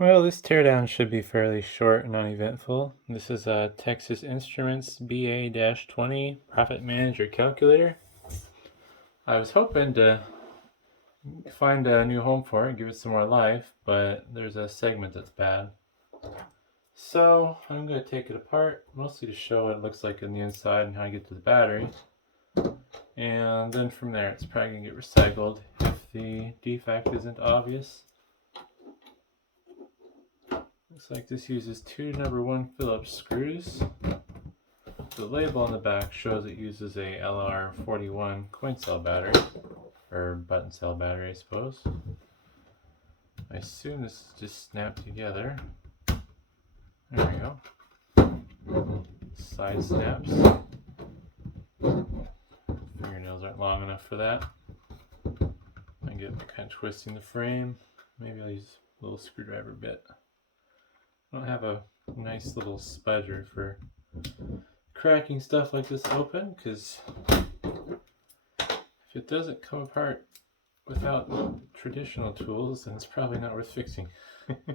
Well, this teardown should be fairly short and uneventful. This is a Texas Instruments BA-20 Profit Manager Calculator. I was hoping to find a new home for it and give it some more life, but there's a segment that's bad. So I'm going to take it apart, mostly to show what it looks like on the inside and how to get to the battery. And then from there it's probably going to get recycled if the defect isn't obvious. Looks like this uses two number 1 Phillips screws. The label on the back shows it uses a LR41 coin cell battery, or button cell battery I suppose. I assume this is just snapped together. There we go. Side snaps. Fingernails aren't long enough for that. I get kind of twisting the frame. Maybe I'll use a little screwdriver bit. I don't have a nice little spudger for cracking stuff like this open, because if it doesn't come apart without traditional tools, then it's probably not worth fixing. At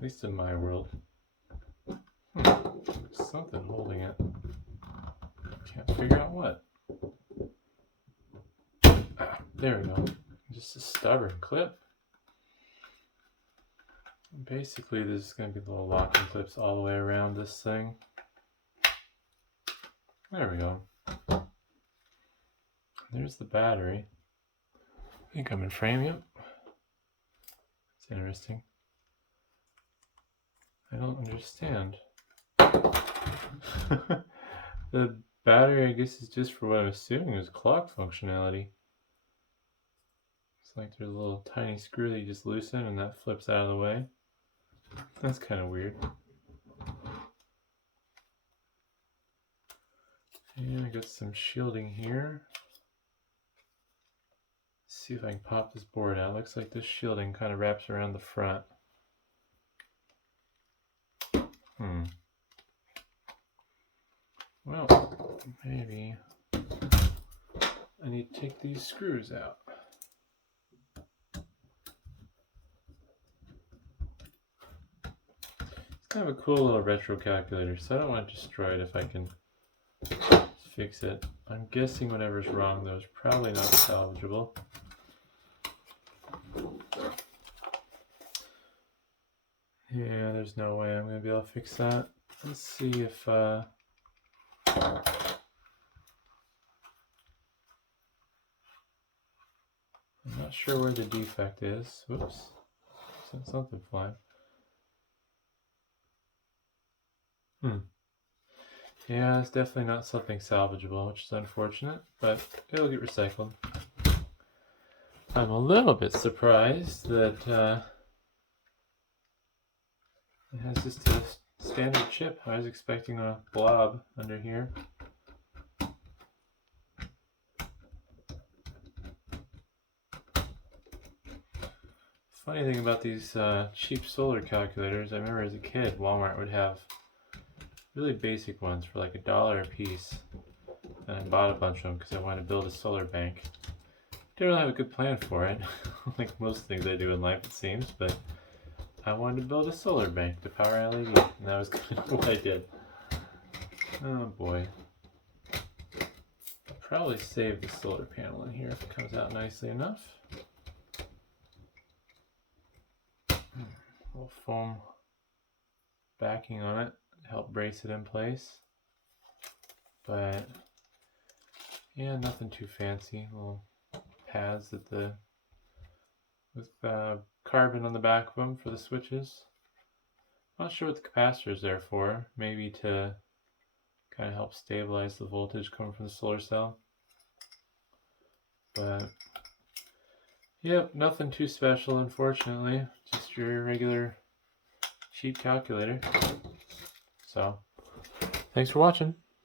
least in my world. There's something holding it. Can't figure out what. There we go. Just a stubborn clip. Basically, there's going to be little locking clips all the way around this thing. There we go. There's the battery. I think I'm in frame, yep. It's interesting. I don't understand. The battery, I guess, is just for what I'm assuming is clock functionality. It's like there's a little tiny screw that you just loosen and that flips out of the way. That's kind of weird. And I got some shielding here. Let's see if I can pop this board out. Looks like this shielding kind of wraps around the front. Well, maybe I need to take these screws out. It's kind of a cool little retro calculator, so I don't want to destroy it if I can fix it. I'm guessing whatever's wrong though is probably not salvageable. Yeah, there's no way I'm going to be able to fix that. Let's see if I'm not sure where the defect is. Whoops. Something flying. Yeah, it's definitely not something salvageable, which is unfortunate, but it'll get recycled. I'm a little bit surprised that it has just a standard chip. I was expecting a blob under here. Funny thing about these cheap solar calculators, I remember as a kid, Walmart would have really basic ones for like $1 a piece. And I bought a bunch of them because I wanted to build a solar bank. Didn't really have a good plan for it, like most things I do in life it seems, but I wanted to build a solar bank to power LED, and that was kind of what I did. Oh boy. I'll probably save the solar panel in here if it comes out nicely enough. A little foam backing on it to help brace it in place. But yeah, nothing too fancy. Little pads with carbon on the back of them for the switches. Not sure what the capacitor is there for. Maybe to kind of help stabilize the voltage coming from the solar cell. But yep, nothing too special, unfortunately. Just your regular cheap calculator. So, thanks for watching.